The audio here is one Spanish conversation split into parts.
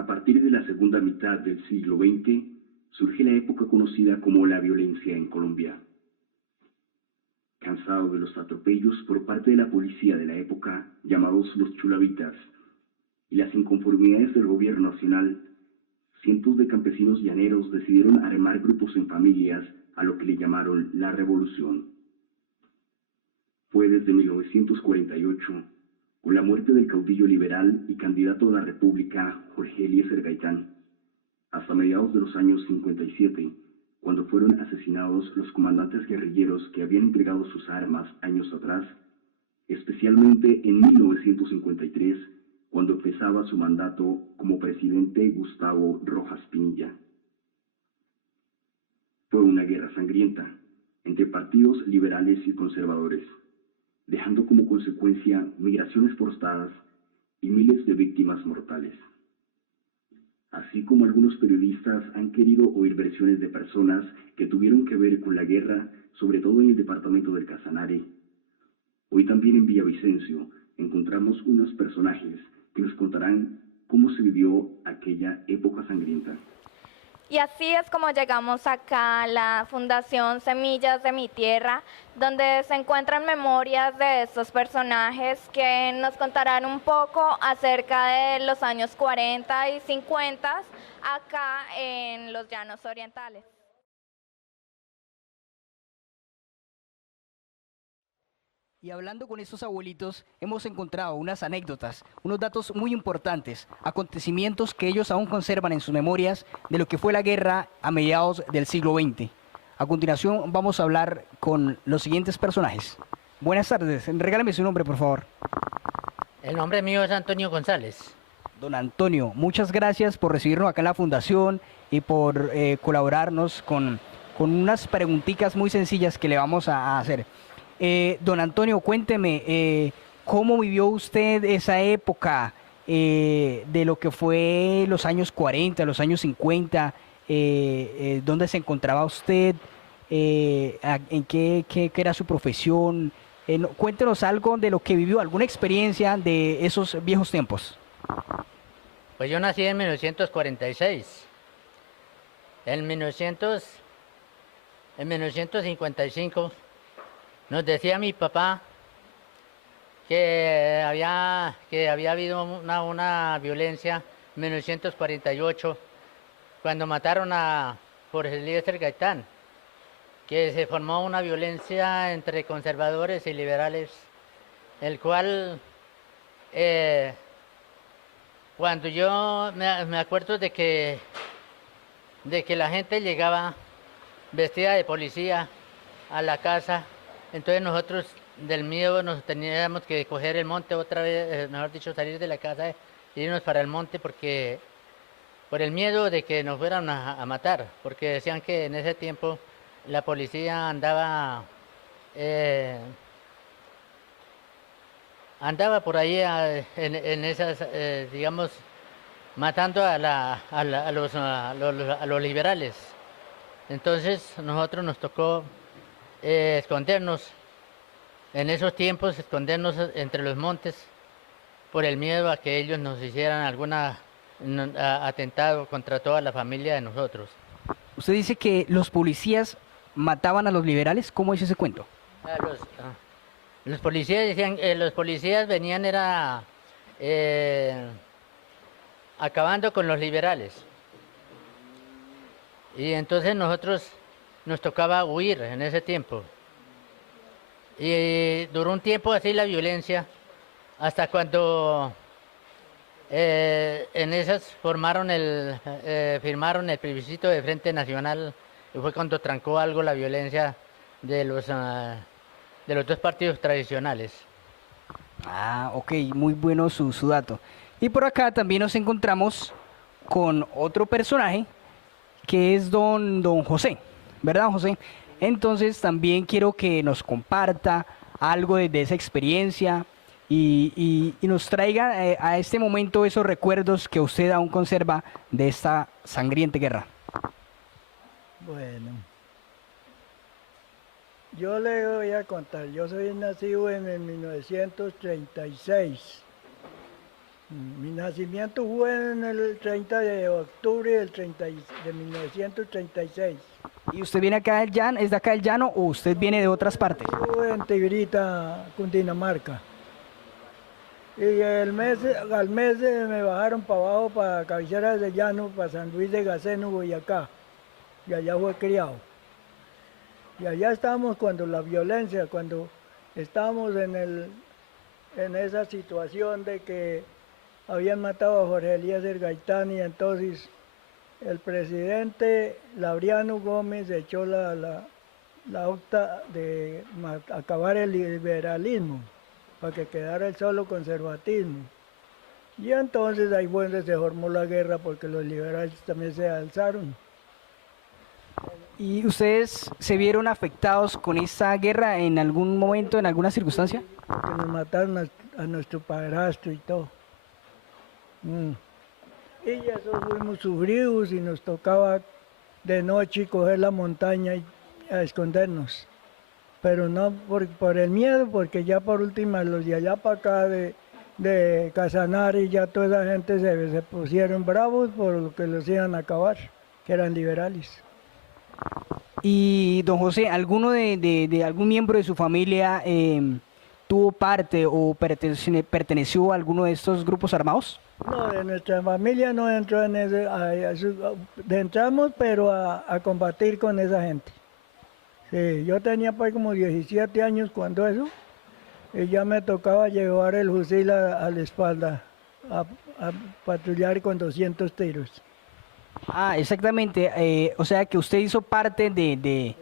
A partir de la segunda mitad del siglo XX, surge la época conocida como la violencia en Colombia. Cansado de los atropellos por parte de la policía de la época, llamados los chulavitas, y las inconformidades del gobierno nacional, cientos de campesinos llaneros decidieron armar grupos en familias a lo que le llamaron la revolución. Fue desde 1948, con la muerte del caudillo liberal y candidato a la República Jorge Eliezer Gaitán, hasta mediados de los años 57, cuando fueron asesinados los comandantes guerrilleros que habían entregado sus armas años atrás, especialmente en 1953, cuando empezaba su mandato como presidente Gustavo Rojas Pinilla. Fue una guerra sangrienta entre partidos liberales y conservadores, dejando como consecuencia migraciones forzadas y miles de víctimas mortales. Así como algunos periodistas han querido oír versiones de personas que tuvieron que ver con la guerra, sobre todo en el departamento del Casanare, hoy también en Villavicencio encontramos unos personajes que nos contarán cómo se vivió aquella época sangrienta. Y así es como llegamos acá a la Fundación Semillas de mi Tierra, donde se encuentran memorias de estos personajes que nos contarán un poco acerca de los años 40 y 50 acá en los Llanos Orientales. Y hablando con estos abuelitos, hemos encontrado unas anécdotas, unos datos muy importantes, acontecimientos que ellos aún conservan en sus memorias de lo que fue la guerra a mediados del siglo XX. A continuación vamos a hablar con los siguientes personajes. Buenas tardes, regálame su nombre, por favor. El nombre mío es Antonio González. Don Antonio, muchas gracias por recibirnos acá en la Fundación y por colaborarnos con unas preguntitas muy sencillas que le vamos a hacer. Don Antonio, cuénteme, ¿cómo vivió usted esa época de lo que fue los años 40, los años 50? ¿Dónde se encontraba usted? ¿En qué era su profesión? Cuéntenos algo de lo que vivió, alguna experiencia de esos viejos tiempos. Pues yo nací en 1946. En 1955 nos decía mi papá que había habido una violencia en 1948 cuando mataron a Jorge Eliezer Gaitán, que se formó una violencia entre conservadores y liberales, el cual cuando yo me acuerdo de que la gente llegaba vestida de policía a la casa, entonces nosotros del miedo nos teníamos que coger el monte otra vez, mejor dicho, salir de la casa e irnos para el monte porque por el miedo de que nos fueran a matar, porque decían que en ese tiempo la policía andaba por ahí en esas, digamos, matando a los liberales. Entonces nosotros nos tocó escondernos, en esos tiempos escondernos entre los montes por el miedo a que ellos nos hicieran algún atentado contra toda la familia de nosotros. Usted dice que los policías mataban a los liberales, ¿cómo es ese cuento? Los policías decían, los policías venían acabando con los liberales. Y entonces nosotros nos tocaba huir en ese tiempo. Y duró un tiempo así la violencia, hasta cuando en esas firmaron el plebiscito de Frente Nacional, y fue cuando trancó algo la violencia de los dos partidos tradicionales. Ah, ok, muy bueno su dato. Y por acá también nos encontramos con otro personaje que es don José, ¿verdad, José? Entonces también quiero que nos comparta algo de esa experiencia y nos traiga a este momento esos recuerdos que usted aún conserva de esta sangrienta guerra. Bueno, yo le voy a contar, yo soy nacido en el 1936 Mi nacimiento fue en el 30 de octubre de 1936. ¿Y usted viene acá del llano, es de acá del llano o usted viene de otras partes? Vivo en Tigrita, Cundinamarca. Y al mes me bajaron para abajo, para cabecera de llano, para San Luis de Gaceno, Boyacá. Y allá fue criado. Y allá estábamos cuando la violencia, cuando estábamos en esa situación de que habían matado a Jorge Eliezer Gaitán y entonces el presidente Laureano Gómez echó la octa de acabar el liberalismo para que quedara el solo conservatismo. Y entonces ahí fue donde se formó la guerra porque los liberales también se alzaron. ¿Y ustedes se vieron afectados con esta guerra en algún momento, en alguna circunstancia? Que nos mataron a nuestro padrastro y todo. Y eso fuimos sufridos y nos tocaba de noche coger la montaña y a escondernos. Pero no por el miedo, porque ya por última los de allá para acá de Casanare ya toda esa gente se pusieron bravos por lo que los iban a acabar, que eran liberales. Y don José, ¿alguno de algún miembro de su familia tuvo parte o perteneció a alguno de estos grupos armados? No, de nuestra familia no entró en ese, entramos pero a combatir con esa gente. Sí, yo tenía pues como 17 años cuando eso, y ya me tocaba llevar el fusil a la espalda, a patrullar con 200 tiros. Ah, exactamente. O sea que usted hizo parte de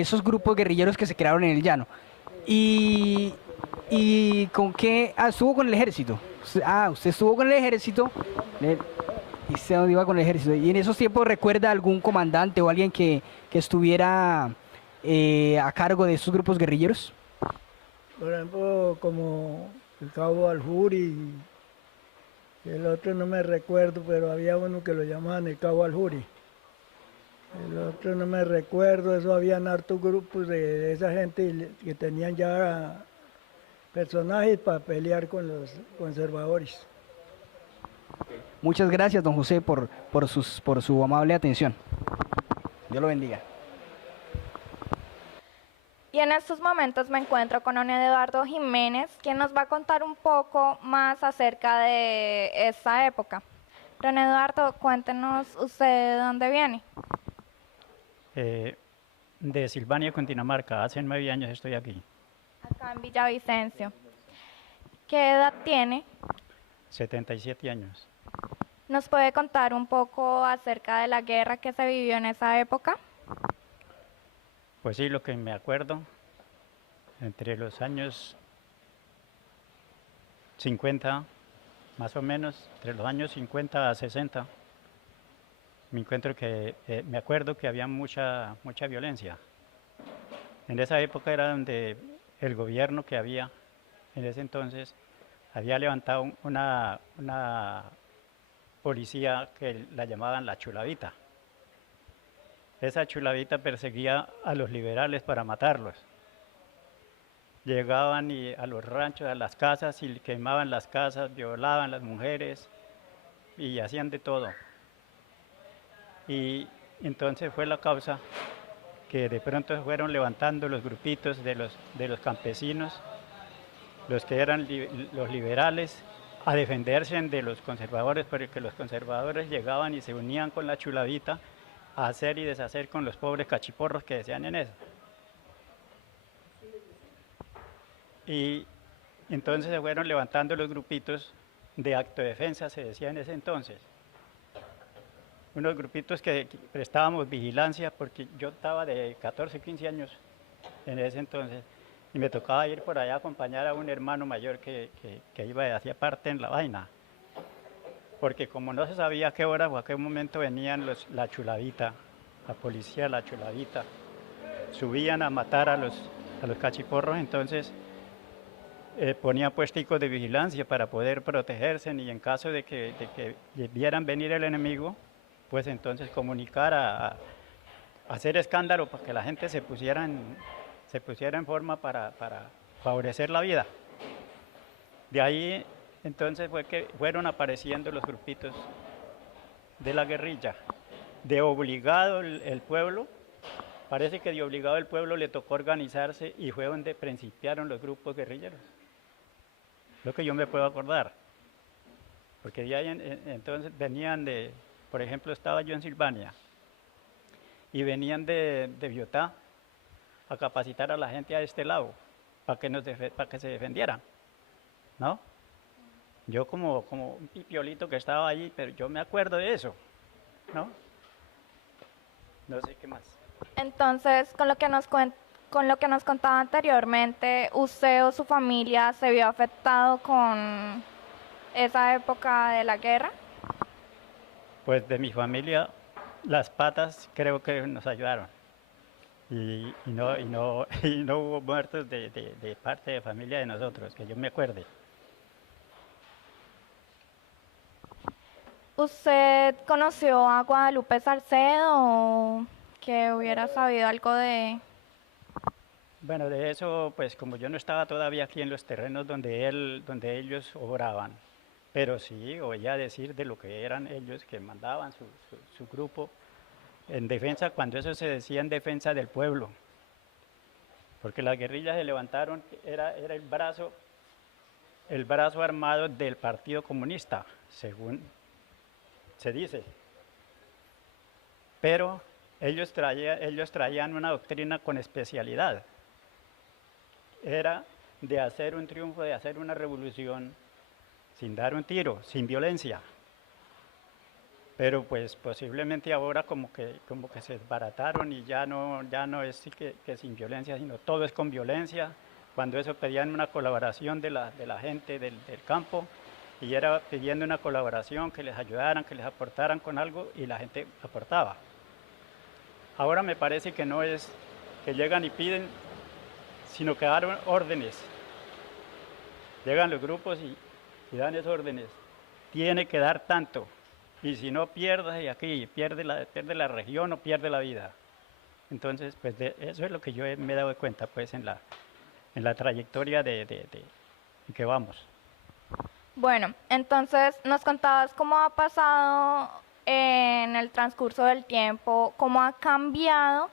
esos grupos guerrilleros que se crearon en el llano. ¿Y con qué? Ah, estuvo con el ejército. Usted estuvo con el ejército. ¿Y usted dónde iba con el ejército? ¿Y en esos tiempos recuerda algún comandante o alguien que estuviera a cargo de estos grupos guerrilleros? Por ejemplo, como el cabo Aljuri, el otro no me recuerdo, pero había uno que lo llamaban el cabo Aljuri. El otro no me recuerdo, eso habían hartos grupos de esa gente que tenían ya personajes para pelear con los conservadores. Muchas gracias, don José, por su amable atención. Dios lo bendiga. Y en estos momentos me encuentro con don Eduardo Jiménez, quien nos va a contar un poco más acerca de esta época. Don Eduardo, cuéntenos usted de dónde viene. De Silvania, Cundinamarca. Hace 9 años estoy aquí. Acá en Villavicencio. ¿Qué edad tiene? 77 años. ¿Nos puede contar un poco acerca de la guerra que se vivió en esa época? Pues sí, lo que me acuerdo, entre los años 50, más o menos, entre los años 50 a 60, me acuerdo que había mucha violencia. En esa época era donde el gobierno que había en ese entonces había levantado una policía que la llamaban la Chulavita. Esa Chulavita perseguía a los liberales para matarlos. Llegaban a los ranchos, a las casas y quemaban las casas, violaban a las mujeres y hacían de todo. Y entonces fue la causa que de pronto se fueron levantando los grupitos de los campesinos, los que eran los liberales, a defenderse de los conservadores, porque los conservadores llegaban y se unían con la Chulavita a hacer y deshacer con los pobres cachiporros que decían en eso. Y entonces se fueron levantando los grupitos de autodefensa, se decía en ese entonces. Unos grupitos que prestábamos vigilancia, porque yo estaba de 14, 15 años en ese entonces, y me tocaba ir por allá a acompañar a un hermano mayor que hacía parte en la vaina. Porque como no se sabía a qué hora o a qué momento venían la Chulavita, la policía, la Chulavita, subían a matar a los cachiporros, entonces ponían puesticos de vigilancia para poder protegerse y en caso de que vieran venir el enemigo, pues entonces comunicar a hacer escándalo para que la gente se pusiera en forma para favorecer la vida. De ahí entonces fue que fueron apareciendo los grupitos de la guerrilla. De obligado el pueblo, parece que de obligado el pueblo le tocó organizarse y fue donde principiaron los grupos guerrilleros. Lo que yo me puedo acordar. Porque de ahí entonces venían de, por ejemplo, estaba yo en Silvania, y venían de Biotá a capacitar a la gente a este lado, para que se defendieran, ¿no? Yo como un pipiolito que estaba allí, pero yo me acuerdo de eso, ¿no? No sé qué más. Entonces, con lo que nos contaba anteriormente, ¿usted o su familia se vio afectado con esa época de la guerra? Pues de mi familia, las patas creo que nos ayudaron. Y no hubo muertos de parte de familia de nosotros, que yo me acuerde. ¿Usted conoció a Guadalupe Salcedo o que hubiera sabido algo de...? Bueno, de eso, pues como yo no estaba todavía aquí en los terrenos donde ellos obraban, pero sí oía decir de lo que eran ellos que mandaban su grupo en defensa, cuando eso se decía en defensa del pueblo, porque las guerrillas se levantaron, era el brazo armado del Partido Comunista, según se dice, pero ellos traían una doctrina con especialidad, era de hacer un triunfo, de hacer una revolución sin dar un tiro, sin violencia. Pero pues posiblemente ahora como que se desbarataron y ya no es que sin violencia, sino todo es con violencia. Cuando eso pedían una colaboración de la gente del campo, y era pidiendo una colaboración, que les ayudaran, que les aportaran con algo, y la gente aportaba. Ahora me parece que no es que llegan y piden, sino que dan órdenes. Llegan los grupos y dan esas órdenes. Tiene que dar tanto, y si no pierdes y aquí, pierde la región o pierde la vida. Entonces, pues eso es lo que yo me he dado cuenta pues en la trayectoria de que vamos. Bueno, entonces nos contabas cómo ha pasado en el transcurso del tiempo, cómo ha cambiado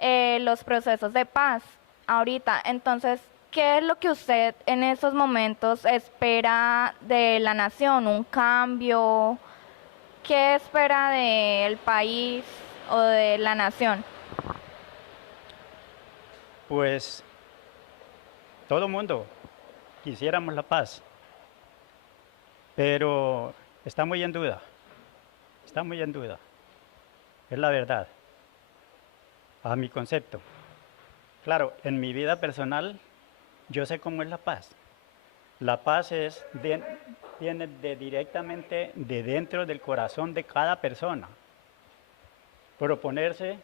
los procesos de paz ahorita. Entonces, ¿qué es lo que usted en esos momentos espera de la nación? ¿Un cambio? ¿Qué espera del país o de la nación? Pues todo el mundo quisiéramos la paz, pero está muy en duda, es la verdad, a mi concepto. Claro, en mi vida personal yo sé cómo es la paz. La paz viene directamente de dentro del corazón de cada persona. Proponerse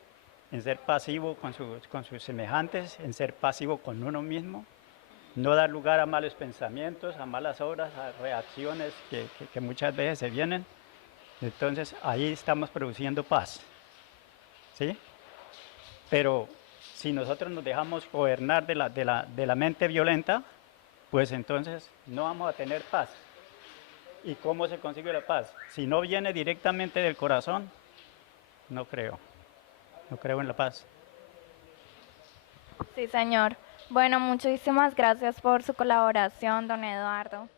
en ser pasivo con sus semejantes, en ser pasivo con uno mismo, no dar lugar a malos pensamientos, a malas obras, a reacciones que muchas veces se vienen. Entonces ahí estamos produciendo paz, ¿sí? Pero si nosotros nos dejamos gobernar de la mente violenta, pues entonces no vamos a tener paz. ¿Y cómo se consigue la paz? Si no viene directamente del corazón, no creo en la paz. Sí, señor. Bueno, muchísimas gracias por su colaboración, don Eduardo.